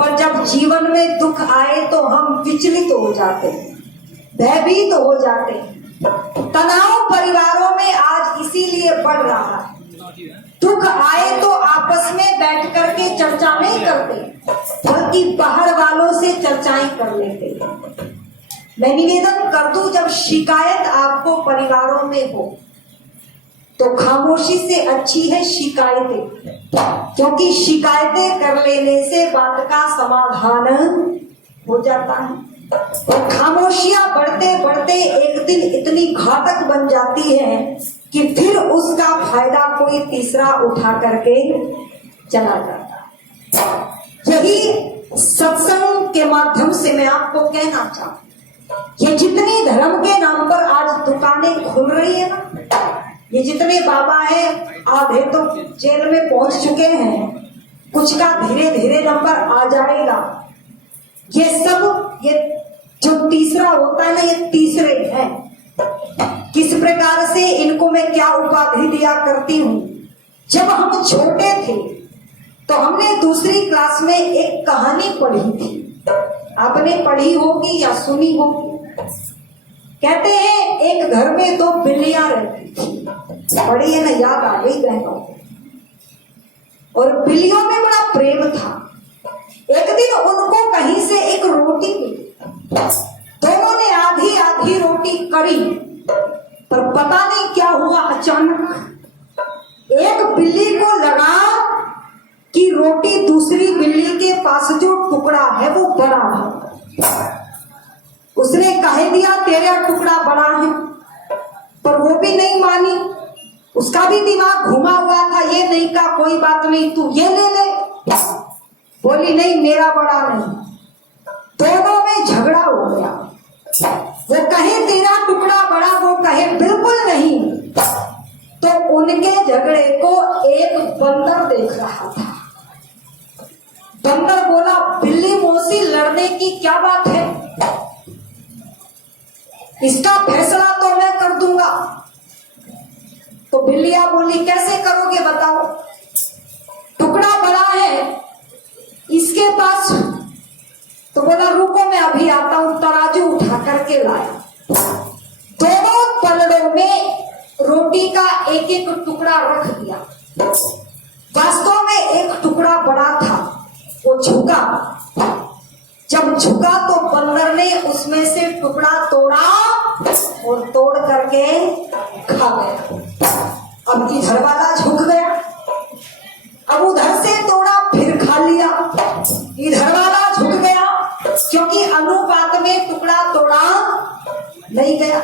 पर जब जीवन में दुख आए तो हम विचलित हो जाते हैं, भयभीत हो जाते हैं। तनाव परिवारों में आज इसीलिए बढ़ रहा है। दुख आए तो आपस में बैठ करके चर्चा नहीं करते, बल्कि बाहर वालों से चर्चाएं कर लेते हैं। मैं निवेदन कर दूं, जब शिकायत आपको परिवारों में हो तो खामोशी से अच्छी है शिकायतें, क्योंकि शिकायतें कर लेने से बात का समाधान हो जाता है। और खामोशियां बढ़ते बढ़ते एक दिन इतनी घातक बन जाती है कि फिर उसका फायदा कोई तीसरा उठा करके चला जाता है। यही सत्संग के माध्यम से मैं आपको कहना चाहूँ, ये जितनी धर्म के नाम पर आज दुकानें खुल रही है ना, ये जितने बाबा हैं, आधे तो जेल में पहुंच चुके हैं, कुछ का धीरे धीरे नंबर आ जाएगा। ये सब, ये जो तीसरा होता है ना, ये तीसरे हैं। किस प्रकार से इनको मैं क्या उपाधि दिया करती हूँ। जब हम छोटे थे तो हमने दूसरी क्लास में एक कहानी पढ़ी थी, आपने पढ़ी होगी या सुनी होगी। कहते हैं एक घर में दो बिल्लियां रहती थी, पढ़ी है ना, याद आ गई बहनों को। और बिल्लियों में बड़ा प्रेम था। एक दिन उनको कहीं से एक रोटी मिली, दोनों ने आधी आधी रोटी करी, पर पता नहीं क्या हुआ, अचानक एक बिल्ली को लगा कि रोटी दूसरी बिल्ली के पास जो टुकड़ा है वो बड़ा है। उसने कह दिया तेरा टुकड़ा बड़ा है, पर वो भी नहीं मानी। उसका भी दिमाग घुमा हुआ था, ये नहीं कहा कोई बात नहीं तू ये ले ले, बोली नहीं मेरा बड़ा नहीं। दोनों में झगड़ा हो गया, वो कहे तेरा टुकड़ा बड़ा, वो कहे बिल्कुल नहीं। तो उनके झगड़े को एक बंदर देख रहा था। बंदर बोला बिल्ली मौसी लड़ने की क्या बात है, इसका फैसला तो मैं कर दूंगा। तो बिल्लियां बोली कैसे करोगे बताओ, टुकड़ा बड़ा है इसके पास। तो बोला रुको मैं अभी आता हूं, तराजू उठा करके लाया। दोनों पलड़ों में रोटी का एक एक टुकड़ा रख दिया। वास्तव में एक टुकड़ा बड़ा था, वो झुका। जब झुका तो बंदर ने उसमें से टुकड़ा तोड़ा और तोड़ करके खा गया। अब इधर वाला झुक गया, अब उधर से तोड़ा फिर खा लिया, इधर वाला झुक गया, क्योंकि अनुपात में टुकड़ा तोड़ा नहीं गया।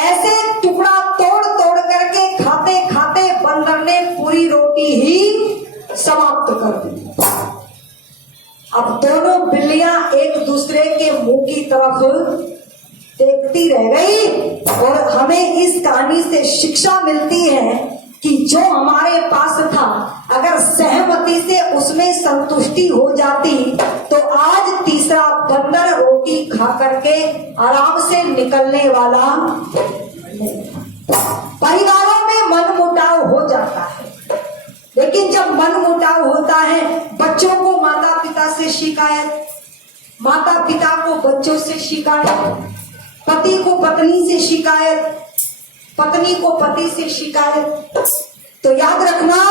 ऐसे टुकड़ा तोड़ तोड़ करके खाते खाते बंदर ने पूरी रोटी ही समाप्त कर दी। अब दोनों बिल्लियां एक दूसरे के मुंह की तरफ देखती रह गई। और हमें इस कहानी से शिक्षा मिलती है कि जो हमारे पास था, अगर सहमति से उसमें संतुष्टि हो जाती तो आज तीसरा बंदर रोटी खा करके आराम से निकलने वाला नहीं। परिवारों में मन मुटाव हो जाता है, लेकिन जब मन मुटाव होता है, बच्चों को माता पिता से शिकायत, माता पिता को बच्चों से शिकायत, पति को पत्नी से शिकायत, पत्नी को पति से शिकायत, तो याद रखना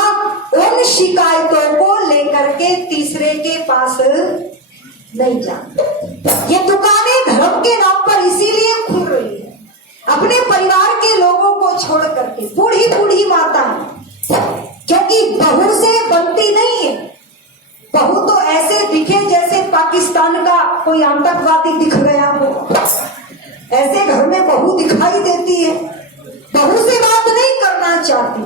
उन शिकायतों को लेकर के तीसरे के पास नहीं जाना। ये दुकानें धर्म के नाम पर इसीलिए खुल रही है, अपने परिवार के लोगों को छोड़ करके, बूढ़ी बूढ़ी माताएं, क्योंकि बहू से बनती नहीं है। बहू तो ऐसे दिखे जैसे पाकिस्तान का कोई आतंकवादी दिख गया हो, ऐसे घर में बहू दिखाई देती है। बहू से बात नहीं करना चाहती,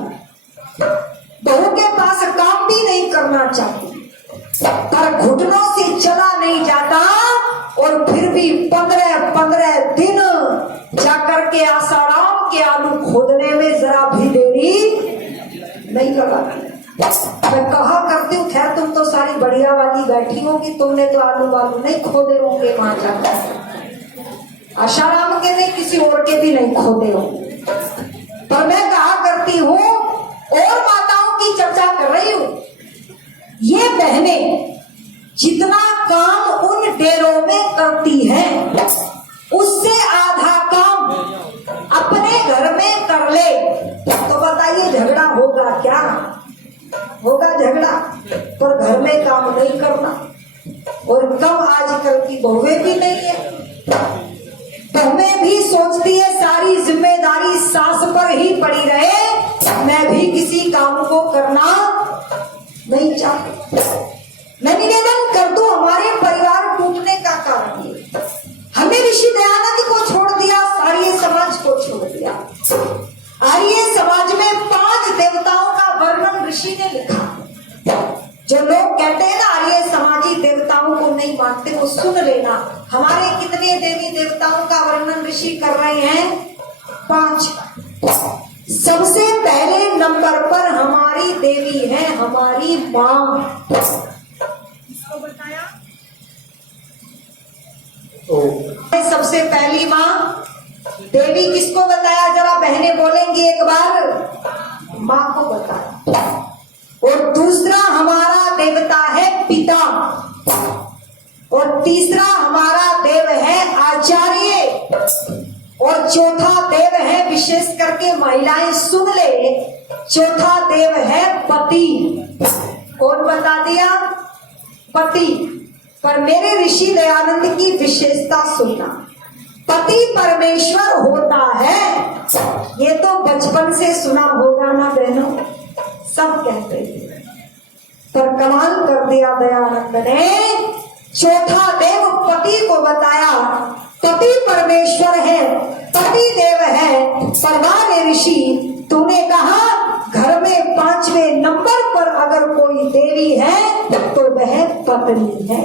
बहू के पास काम भी नहीं करना चाहती, पर घुटनों से चला नहीं जाता। और फिर भी 15 दिन जाकर के आसाराम के आलू खोदने में जरा भी देरी नहीं लगा। मैं कहा करती हूँ, खैर तुम तो सारी बढ़िया वाली बैठी होगी, तुमने तो आलू वालू नहीं खोदे होंगे वहां जाकर, आसाराम के नहीं किसी और के भी नहीं खोदे होंगे। पर मैं कहा करती हूँ, और माताओं की चर्चा कर रही हूँ, ये बहनें जितना काम उन डेरों में करती है उससे आधा काम अपने घर में कर ले, तो बताइए झगड़ा होगा क्या? होगा झगड़ा, पर घर में काम नहीं करना। और कम आजकल की बहुएं भी नहीं है, बहुएं भी सोचती है सारी जिम्मेदारी सास पर ही पड़ी रहे, मैं भी किसी काम को करना नहीं चाहती। मैं निवेदन कर दूं, हमारे परिवार टूटने का कारण ये, हमें ऋषि दयानंद को छोड़ दिया, आर्य समाज को छोड़ दिया। आर्य समाज में 5 देवताओं का वर्णन ऋषि ने लिखा। जो लोग कहते हैं ना आर्य समाजी देवताओं को नहीं मानते, वो सुन लेना, हमारे कितने देवी देवताओं का वर्णन ऋषि कर रहे हैं? 5। सबसे पहले नंबर पर हमारी देवी है हमारी माँ। किसको बताया? सबसे पहली माँ देवी किसको बताया? जरा बहनें बोलेंगी एक बार। माँ को बताया। और दूसरा हमारा देवता है पिता, और तीसरा हमारा देव है आचार्य, और चौथा देव है, विशेष करके महिलाएं सुन ले, चौथा देव है पति। कौन बता दिया? पति। पर मेरे ऋषि दयानंद की विशेषता सुनना, पति परमेश्वर होता है, ये तो बचपन से सुना होगा ना बहनों, सब कहते हैं। पर कमाल कर दिया दयानंद ने, चौथा देव पति को बताया। पति परमेश्वर है, पति देव है। परवाने ऋषि तूने कहा घर में 5वें नंबर पर अगर कोई देवी है तो वह पत्नी है।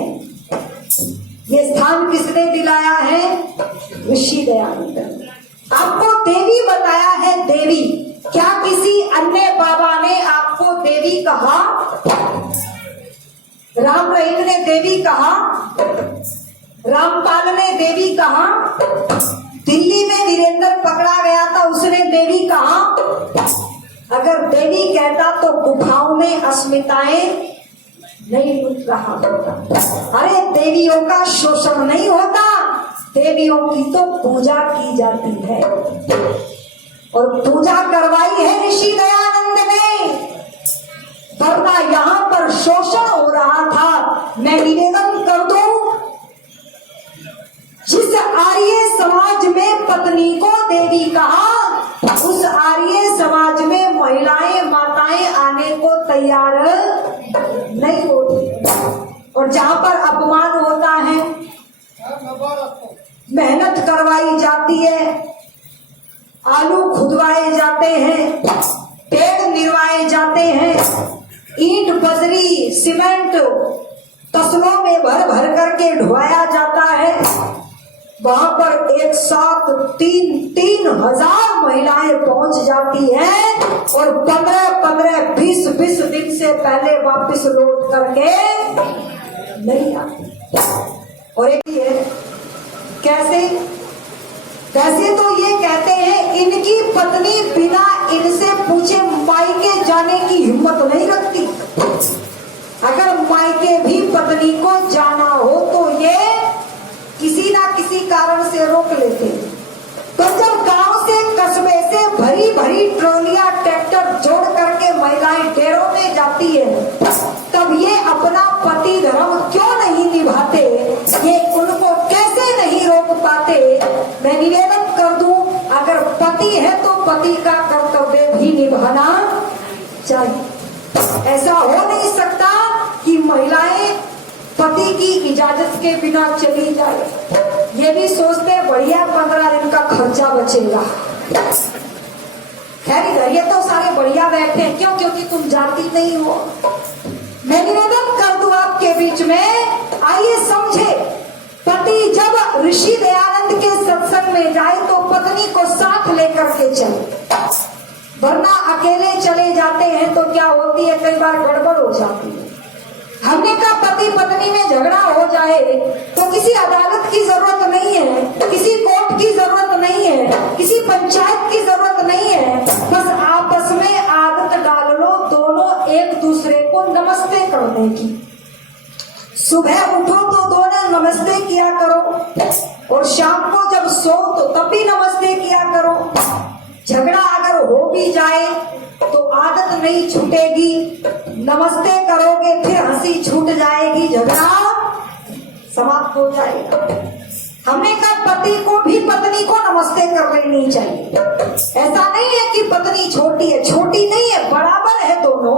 ये स्थान किसने दिलाया है? ऋषि दयानंद। आपको देवी बताया है, देवी। क्या किसी अन्य बाबा ने आपको देवी कहा? राम रहीम ने देवी कहा, रामपाल ने देवी कहा, दिल्ली में वीरेंद्र पकड़ा गया था उसने देवी कहा। अगर देवी कहता तो गुफाओं में अस्मिताएं नहीं लुट रहा होता। अरे देवियों का शोषण नहीं होता, देवियों की तो पूजा की जाती है, और पूजा करवाई है ऋषि दयानंद ने, वरना यहाँ पर शोषण हो रहा था। मैं निवेदन कर दूं, जिस आर्य समाज में पत्नी को देवी कहा, उस आर्य समाज में महिलाएं माताएं आने को तैयार नहीं होती। और जहाँ पर अपमान होता है, मेहनत करवाई जाती है, आलू खुदवाए जाते हैं, पेड़ निरवाए जाते हैं, ईंट बजरी सीमेंट तसलों में भर भर करके ढुआया जाता है, वहां पर एक साथ 3,000 महिलाएं पहुंच जाती हैं, और 15-20 दिन से पहले वापस लौट करके नहीं आती। और एक ये कैसे? वैसे तो ये कहते हैं इनकी पत्नी बिना इनसे पूछे मायके जाने की हिम्मत नहीं रखती। अगर मायके भी पत्नी को जाना हो तो ये किसी ना किसी कारण से रोक लेते। तो जब गांव से कस्बे से भरी भरी ट्रॉलियां ट्रैक्टर जोड़ करके महिलाएं डेरों में जाती है, तब ये अपना पति धर्म क्यों नहीं निभाते? ये उनको कैसे नहीं रोक पाते? मैं निवेदन कर दूं, अगर पति है तो पति का कर्तव्य भी निभाना चाहिए। ऐसा हो नहीं सकता कि महिलाएं पति की इजाजत के बिना चली जाए। ये भी सोचते बढ़िया 15 दिन का खर्चा बचेगा। खैर इधर ये तो सारे बढ़िया बैठे हैं, क्यों? क्योंकि तुम जाती नहीं हो। मैं निवेदन कर दूं आपके बीच में, आइए समझे, पति जब ऋषि दयानंद के सत्संग में जाए तो पत्नी को साथ लेकर के चले, वरना अकेले चले जाते हैं तो क्या होती है, कई बार गड़बड़ हो जाती है। हमने कहा पति पत्नी में झगड़ा हो जाए तो किसी अदालत की जरूरत नहीं है, किसी कोर्ट की जरूरत नहीं है, किसी पंचायत की जरूरत नहीं है, बस आपस में आदत डाल लो दोनों एक दूसरे को नमस्ते करने की, शुभ उठो तो दोनों नमस्ते किया करो, और शाम को जब सो तो तब भी नमस्ते किया करो। झगड़ा अगर हो भी जाए तो आदत नहीं छूटेगी, नमस्ते करोगे फिर हंसी छूट जाएगी, झगड़ा समाप्त हो जाएगा। हमने कहा पति को भी पत्नी को नमस्ते कर लेनी चाहिए। ऐसा नहीं है कि पत्नी छोटी है, छोटी नहीं है, बराबर है दोनों।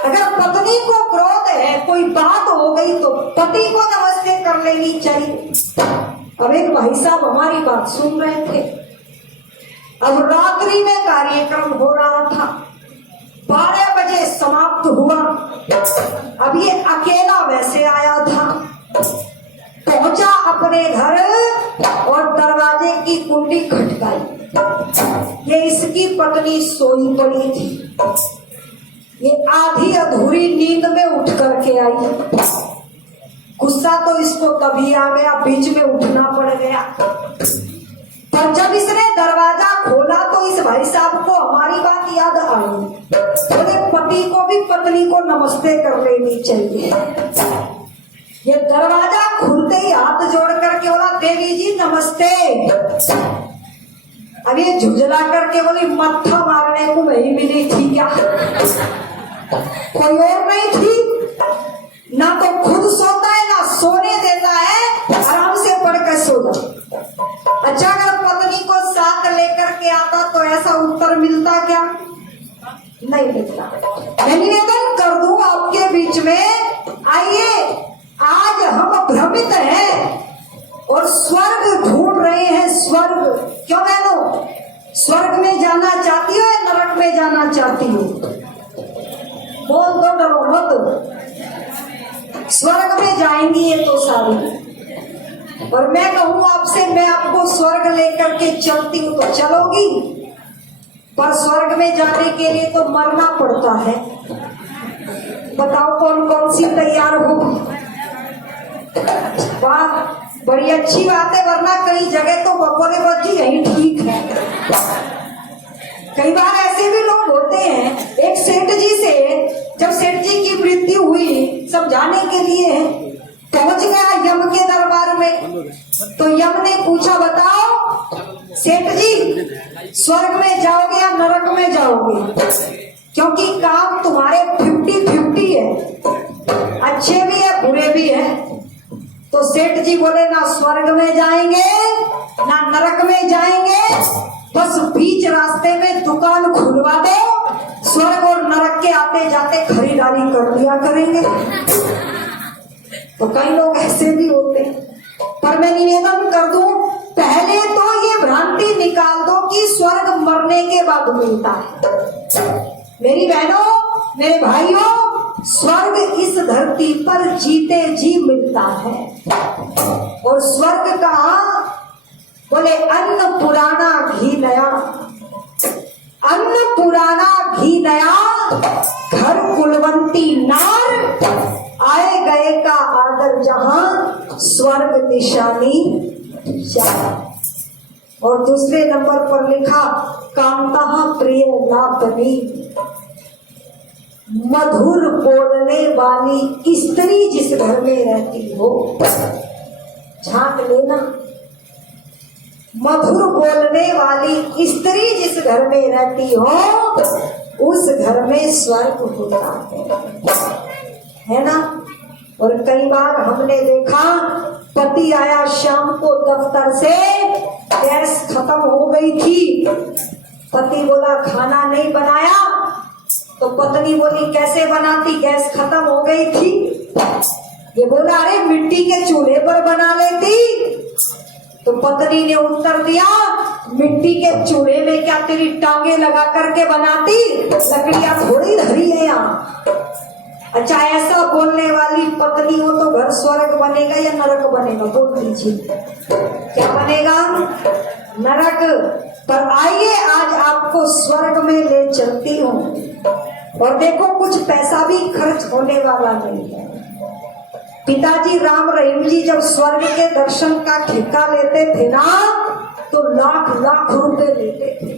अगर पत्नी को क्रोध है, कोई बात हो गई तो पति को नमस्ते कर लेनी चाहिए। अब एक भाई साहब हमारी बात सुन रहे थे। अब रात्रि में कार्यक्रम हो रहा था, 12 बजे समाप्त हुआ। अब ये अकेला वैसे आया था, पहुंचा अपने घर और दरवाजे की कुंडी खटकाई। ये इसकी पत्नी सोई पड़ी थी। ये आधी अधूरी नींद में उठ करके आई। गुस्सा तो इसको तभी आ गया, बीच में उठना पड़ गया। पर जब इसने दरवाजा खोला तो इस भाई साहब को हमारी बात याद आई। बोले पति को भी पत्नी को नमस्ते कर लेनी चाहिए। ये दरवाजा खुलते ही हाथ जोड़ करके बोला देवी जी नमस्ते। अब ये झुंझला करके बोली मत्था मारने को वही मिली थी क्या, कोई और नहीं थी। ना तो खुद सोता है ना सोने देता है, आराम से पढ़कर सो जा। अच्छा अगर पत्नी को साथ लेकर के आता तो ऐसा उत्तर मिलता क्या, नहीं मिलता। मैं निवेदन कर दूं आपके बीच में, आइए आज हम भ्रमित हैं और स्वर्ग ढूंढ रहे हैं। स्वर्ग क्यों बहनों, स्वर्ग में जाना चाहती हो या नरक में जाना चाहती हो? बोल दो, डरो मत। स्वर्ग में जाएंगी ये तो सारी। और मैं कहूँ आपसे, मैं आपको स्वर्ग लेकर के चलती हूँ तो चलोगी, पर स्वर्ग में जाने के लिए तो मरना पड़ता है। बताओ कौन कौन सी तैयार हो? वाह बड़ी अच्छी बात है, वरना कई जगह तो बपोरे बच्ची यही ठीक है। कई बार ऐसे भी लोग होते हैं। एक सेठ जी से जब सेठ जी की मृत्यु हुई, समझाने के लिए पहुंच गया यम के दरबार में, तो यम ने पूछा बताओ सेठ जी स्वर्ग में जाओगे या नरक में जाओगे, क्योंकि काम तुम्हारे 50-50 है, अच्छे भी है बुरे भी है। तो सेठ जी बोले ना स्वर्ग में जाएंगे ना नरक में जाएंगे, बस बीच रास्ते में दुकान खुलवा दो, स्वर्ग और नरक के आते जाते खरीदारी कर लिया करेंगे। तो कई लोग ऐसे भी होते हैं। पर मैं निवेदन कर दूं, पहले तो ये भ्रांति निकाल दो कि स्वर्ग मरने के बाद मिलता है। मेरी बहनों मेरे भाइयों, स्वर्ग इस धरती पर जीते जी मिलता है। और स्वर्ग का बोले अन्न पुराना घी नया, अन्न पुराना घी नया, घर कुलवंती नार, आए गए का आदर जहां, स्वर्ग निशानी जहां। और दूसरे नंबर पर लिखा कांता प्रिय लापनी, मधुर बोलने वाली स्त्री जिस घर में रहती हो, झांक लेना, मधुर बोलने वाली स्त्री जिस घर में रहती हो उस घर में स्वर्ग होता है ना। और कई बार हमने देखा पति आया शाम को दफ्तर से, गैस खत्म हो गई थी, पति बोला खाना नहीं बनाया, तो पत्नी बोली कैसे बनाती, गैस खत्म हो गई थी। ये बोला अरे मिट्टी के चूल्हे पर बना लेती। तो पत्नी ने उत्तर दिया मिट्टी के चूल्हे में क्या तेरी टांगे लगा करके बनाती, लकड़ियां थोड़ी धरी है यहाँ। अच्छा ऐसा बोलने वाली पत्नी हो तो घर स्वर्ग बनेगा या नरक बनेगा, बोल दीजिए क्या बनेगा, नरक। पर आइए आज आपको स्वर्ग में ले चलती हूँ। और देखो कुछ पैसा भी खर्च होने वाला नहीं है। पिताजी राम रहीम जी जब स्वर्ग के दर्शन का ठेका लेते थे ना, तो लाख लाख रुपए लेते थे।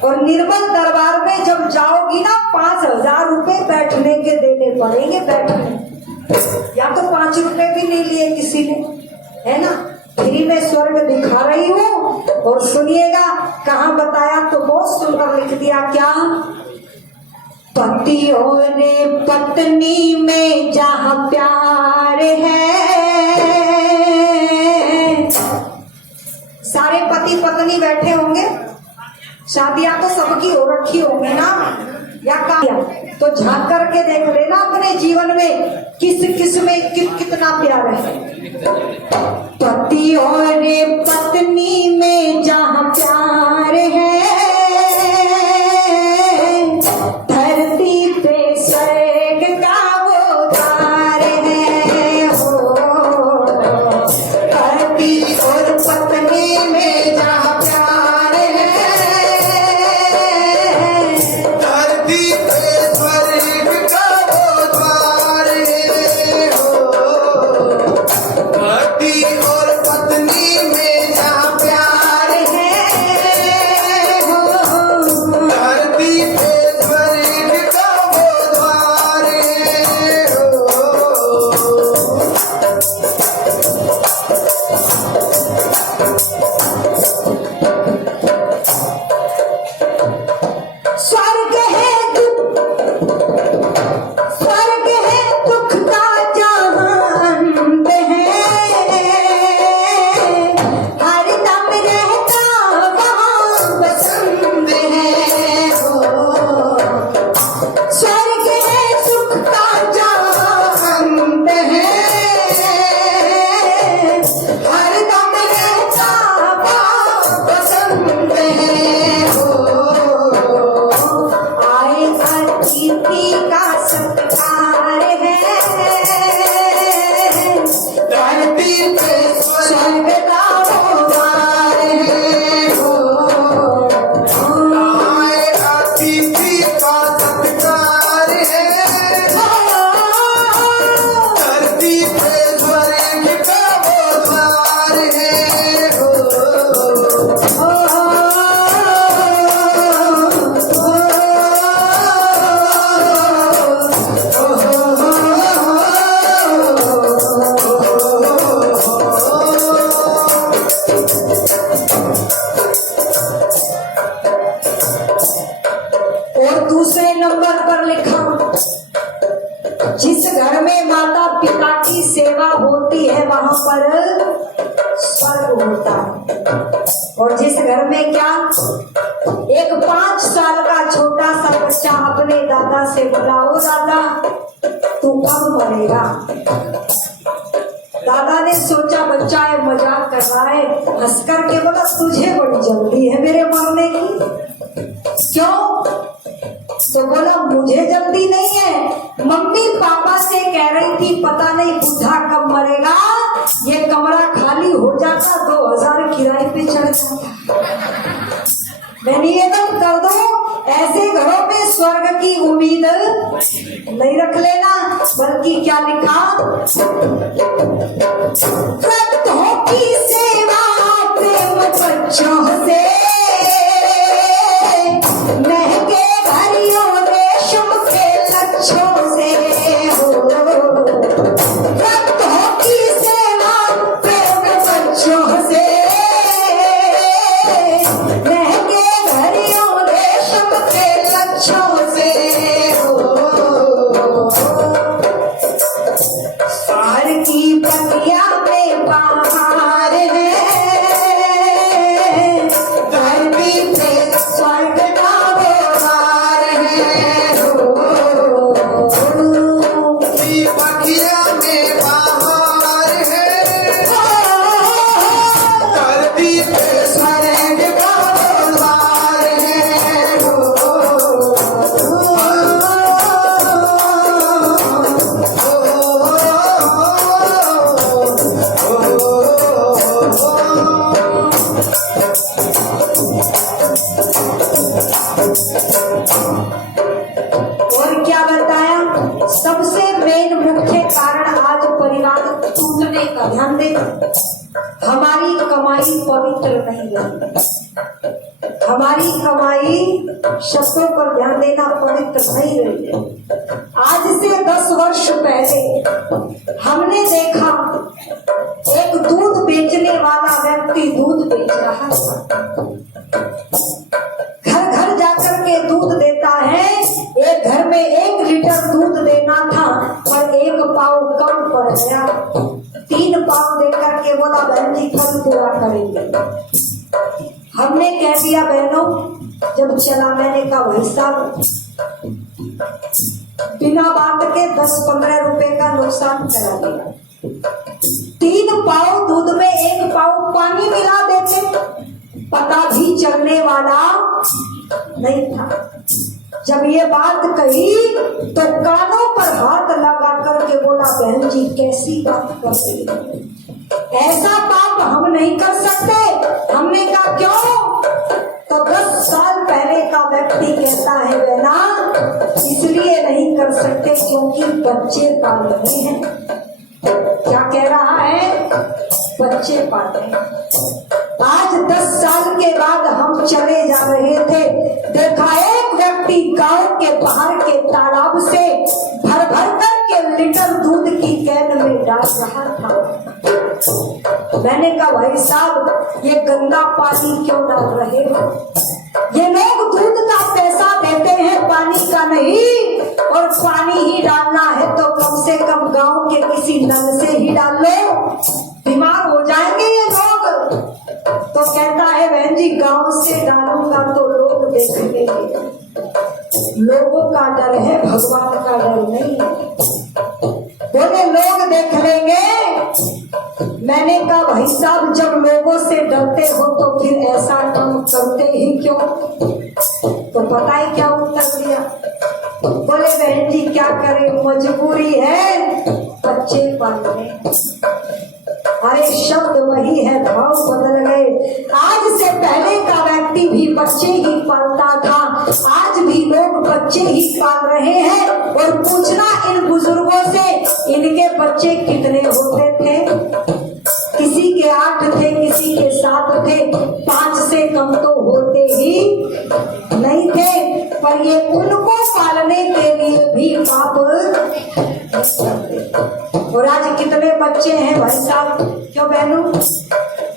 और निर्मल दरबार में जब जाओगी ना 5,000 रुपए बैठने के देने पड़ेंगे, बैठने। या तो 5 रुपए भी नहीं लिए किसी ने, है ना। फ्री में स्वर्ग दिखा रही हूँ। और सुनिएगा कहाँ बताया तो बहुत सुंदर लिख दिया, क्या? पति और पत्नी में जहाँ प्यार है, सारे पति पत्नी बैठे होंगे, शादियां तो सबकी हो रखी होंगी ना, या क्या? तो झांक करके देख लेना अपने जीवन में किस किस में कितना प्यार है। पति और पत्नी में जहाँ प्यार है, धरती पे स्वर्ग का वो द्वार है। हो पति और पत्नी में जहाँ प्यार है, धरती पे स्वर्ग का वो द्वार है। हो पति और पत्नी में जहाँ प्यार है, धरती पे स्वर्ग का वो द्वार है। स्वर्ग है स्वर्ग है दुख का जहाँ अंत है, हर दम रहता वहाँ पसंद है। हो स्वर्ग है सुख का जहाँ अंत है, हर दम रहता वहाँ पसंद है। आए अतिथि का सत्कार है, धरती पे स्वर्ग का वो द्वार है। आए अतिथि का सत्कार है, धरती पे स्वर्ग का वो द्वार है। और दूसरे नंबर पर लिखा, जिस घर में माता पिता की सेवा होती है वहां पर स्वर्ग होता है। और जिस घर में क्या, एक 5 साल का छोटा सा बच्चा अपने दादा से बोला, ओ दादा तू कब मरेगा? दादा ने सोचा बच्चा है मजाक कर रहा है, हंस करके बोला तुझे बड़ी जल्दी है मेरे मरने की। क्यों? तो बोला मुझे जल्दी नहीं है, मम्मी पापा से कह रही थी पता नहीं बुढ़ा कब मरेगा, ये कमरा खाली हो जाता 2000 किराए पे चढ़ जाता। मैं निवेदन कर दो, ऐसे घरों में स्वर्ग की उम्मीद नहीं रख लेना, बल्कि क्या लिखा, भक्तों की सेवा प्रेम बच्चों से, महंगे घड़ियों रेशम के लच्छों से। हो भक्तों की सेवा प्रेम बच्चों से, महंगे घड़ियों रेशम के लच्छों से। हो सार की पतिया में बाहर है, धरती पे स्वर्ग का वो द्वार है। हो पखिया में बाहर है, धरती पे स्वर्ग का वो द्वार है। और क्या बताया, सबसे मेन मुख्य कारण आज परिवार टूटने का, ध्यान देना, हमारी कमाई पवित्र नहीं रही। हमारी कमाई, शब्दों पर ध्यान देना, पवित्र नहीं रही है। आज से 10 वर्ष पहले हमने देखा एक दूध बेचने वाला व्यक्ति दूध बेच रहा था। घर घर जाकर के दूध देता है। एक घर में 1 लीटर दूध देना था, पर 1 पाव कम पड़ गया। 3 पाव देकर के बोला बहन जी कल पूरा करेंगे। हमने कह दिया बहनों, जब चला मैंने कहा भाई साहब बिना बात के 10-15 रुपए का नुकसान करा दिया। 3 पाव दूध में 1 पाव पानी मिला देते, पता भी चलने वाला नहीं था। जब ये बात कही तो कानों पर हाथ लगा करके बोला बहन जी कैसी बात कर रही है, ऐसा पाप हम नहीं कर सकते। हमने कहा क्यों? तो 10 साल पहले का व्यक्ति कहता है बहना इसलिए नहीं कर सकते क्योंकि बच्चे पाल रहे हैं। क्या कह रहा है? बच्चे पाल रहे हैं। आज 10 साल के बाद हम चले जा रहे थे, देखा एक व्यक्ति गांव के बाहर के तालाब से भर भर कर के लीटर दूध की कैन में डाल रहा था। मैंने कहा भाई साहब ये गंदा पानी क्यों डाल रहे हो? ये लोग दूध का पैसा देते हैं, पानी का नहीं। और पानी ही डालना है तो कम से कम गांव के किसी नल से ही डाल लो, बीमार हो जाएंगे ये लोग। तो कहता है बहन जी गांव से डालूंगा तो लोग देख लेंगे। लोगों का डर है, भगवान का डर नहीं है। बोले लोग देख लेंगे। मैंने कहा भाई साहब जब लोगों से डरते हो तो फिर ऐसा काम करते ही क्यों? तो पता है क्या उत्तर दिया? बोले बहन जी क्या करें, मजबूरी है, बच्चे पालने। अरे शब्द वही है, भाव बदल गए। आज से पहले का व्यक्ति भी बच्चे ही पालता था, आज भी लोग बच्चे ही पाल रहे हैं। और पूछना इन बुजुर्गों से इनके बच्चे कितने होते थे? किसी के 8 थे, किसी के 7 थे, 5 से कम तो होते ही नहीं थे। पर ये उनको पालने के लिए भी पाप। और आज कितने बच्चे हैं भाई साहब? क्यों बहनों?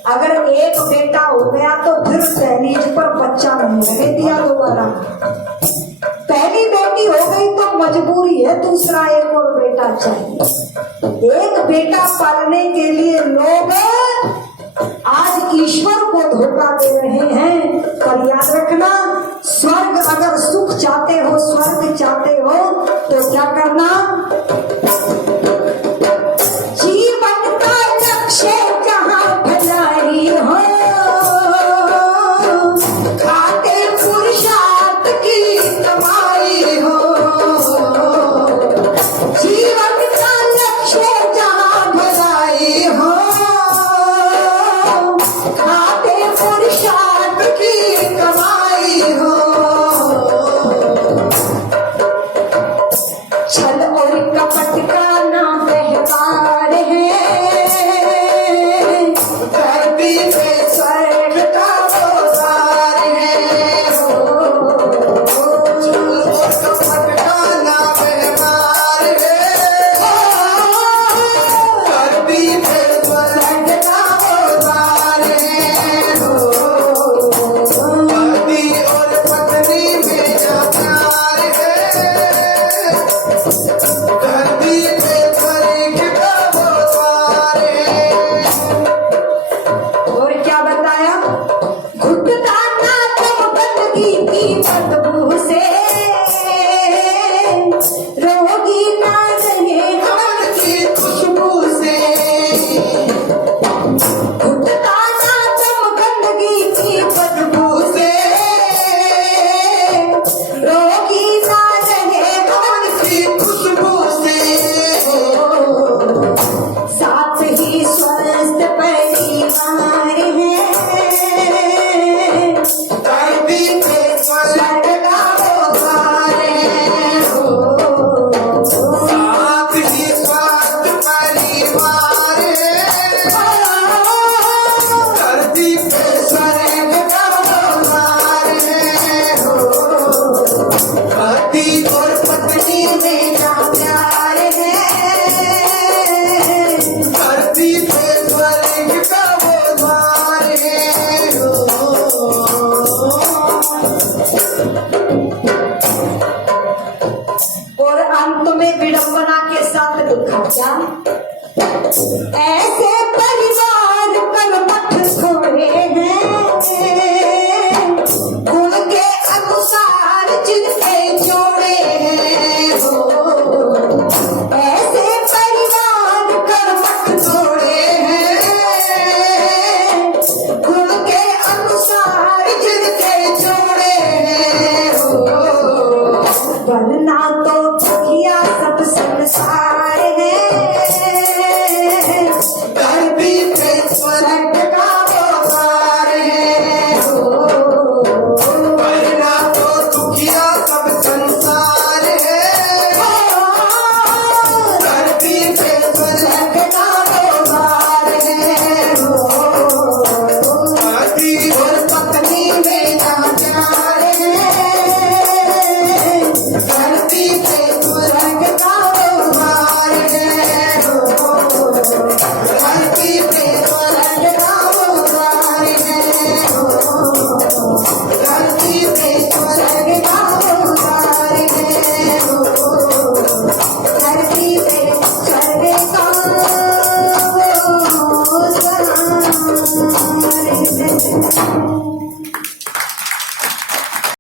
अगर एक बेटा हो गया तो फिर दहलीज पर बच्चा नहीं रहे दिया दोबारा। पहली बेटी हो गई तो मजबूरी है, दूसरा एक और बेटा चाहिए। एक बेटा पालने के लिए लोग आज ईश्वर को धोखा दे रहे हैं। पर याद रखना, स्वर्ग अगर सुख चाहते हो, स्वर्ग चाहते हो तो क्या करना? जीवन का लक्ष्य जहाँ भलाई हो, खाते पुरुषार्थ की कमाई हो। जीवन का लक्ष्य जहाँ भलाई हो, खाते पुरुषार्थ की कमाई हो। छल और क्या ऐसे परिवार